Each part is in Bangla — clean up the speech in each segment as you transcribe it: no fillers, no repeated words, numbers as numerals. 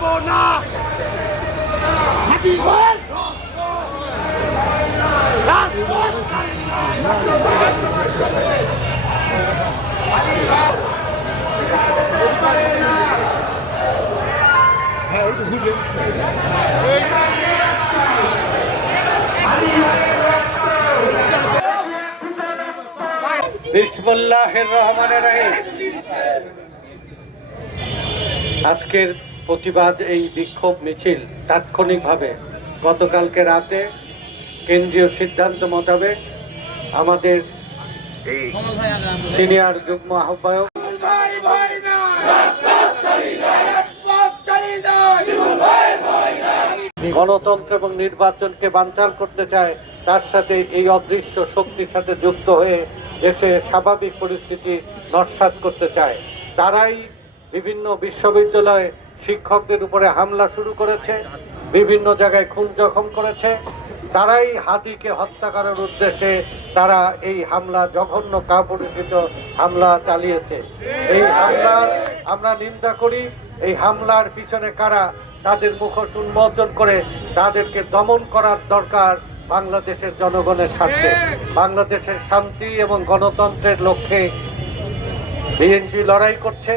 দেব না। বিসমিল্লাহির রহমানির রহিম। আজকের প্রতিবাদ এই বিক্ষোভ মিছিল তাৎক্ষণিকভাবে গতকালকে রাতে কেন্দ্রীয় সিদ্ধান্ত মোতাবেক আমাদের সিনিয়র যুগ্ম আহ্বায়ক গণতন্ত্র এবং নির্বাচনকে বানচাল করতে চায়, তার সাথে এই অদৃশ্য শক্তির সাথে যুক্ত হয়ে দেশে স্বাভাবিক পরিস্থিতি নস্যাৎ করতে চায়। তারাই বিভিন্ন বিশ্ববিদ্যালয়ে শিক্ষকদের উপরে হামলা শুরু করেছে, বিভিন্ন জায়গায় খুন জখম করেছে। তারাই হাদিকে হত্যা করার উদ্দেশ্যে তারা এই হামলা, জঘন্য কাপুরুষিত হামলা চালিয়েছে। এই হামলার আমরা নিন্দা করি। এই হামলার পিছনে কারা, তাদের মুখোশ উন্মোচন করে তাদেরকে দমন করার দরকার। বাংলাদেশের জনগণের স্বার্থে, বাংলাদেশের শান্তি এবং গণতন্ত্রের লক্ষ্যে বিএনপি লড়াই করছে।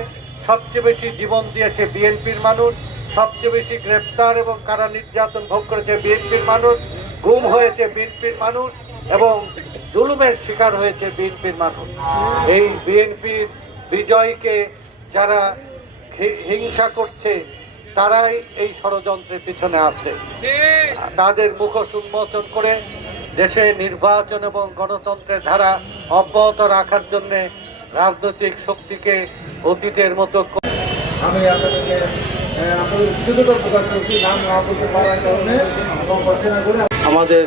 সবচেয়ে বেশি জীবন দিয়েছে বিএনপির মানুষ, সবচেয়ে বেশি গ্রেপ্তার এবং কারা নির্যাতন ভোগ করেছে বিএনপির মানুষ, গুম হয়েছে বিএনপির মানুষ এবং জুলুমের শিকার হয়েছে বিএনপির মানুষ। এই বিএনপির বিজয়কে যারা হিংসা করছে, তারাই এই ষড়যন্ত্রের পিছনে আছে। তাদের মুখোশ উন্মোচন করে দেশে নির্বাচন এবং গণতন্ত্রের ধারা অব্যাহত রাখার জন্য রাজনৈতিক শক্তিকে অতীতের মতো আমি আপনাদেরকে কৃতজ্ঞতা প্রকাশ করছি নাম না বলতে পারার কারণে এবং আমাদের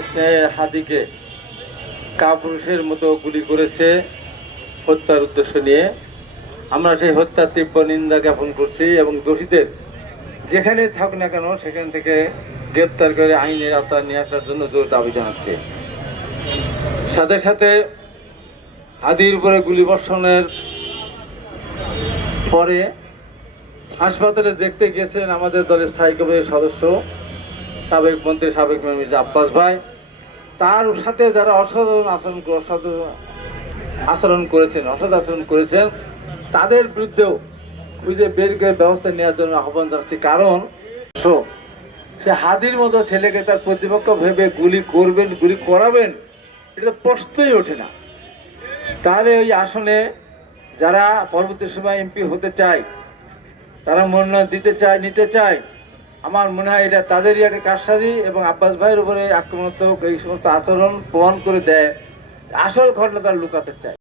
হাদিকে কাপুরুষের মতো গুলি করেছে হত্যার উদ্দেশ্য নিয়ে। আমরা সেই হত্যার তীব্র নিন্দা জ্ঞাপন করছি এবং দোষীদের যেখানে থাক না কেন সেখান থেকে গ্রেপ্তার করে আইনের আওতায় নিয়ে আসার জন্য জোর দাবি জানাচ্ছে। সাথে সাথে হাদির উপরে গুলিবর্ষণের পরে হাসপাতালে দেখতে গিয়েছিলেন আমাদের দলের স্থায়ী কমিটির সদস্য সাবেক মন্ত্রী, সাবেক মির্জা আব্বাস ভাই। তার সাথে যারা অসৎ আচরণ করেছেন তাদের বিরুদ্ধেও খুঁজে বের করে ব্যবস্থা নেওয়ার জন্য আহ্বান জানাচ্ছি। কারণ সে হাদির মতো ছেলেকে তার প্রতিপক্ষ ভেবে গুলি করবেন, গুলি করাবেন, এটা প্রশ্নই ওঠে না। তাহলে ওই আসনে যারা পরবর্তী সময় এমপি হতে চায়, তারা মনোনয়ন নিতে চায়, আমার মনে হয় এটা তাদেরই একটা কারসাজি এবং আব্বাস ভাইয়ের উপরে আক্রমণাত্মক এই সমস্ত আচরণ প্রমাণ করে দেয় আসল ঘটনা তারা লুকাতে চায়।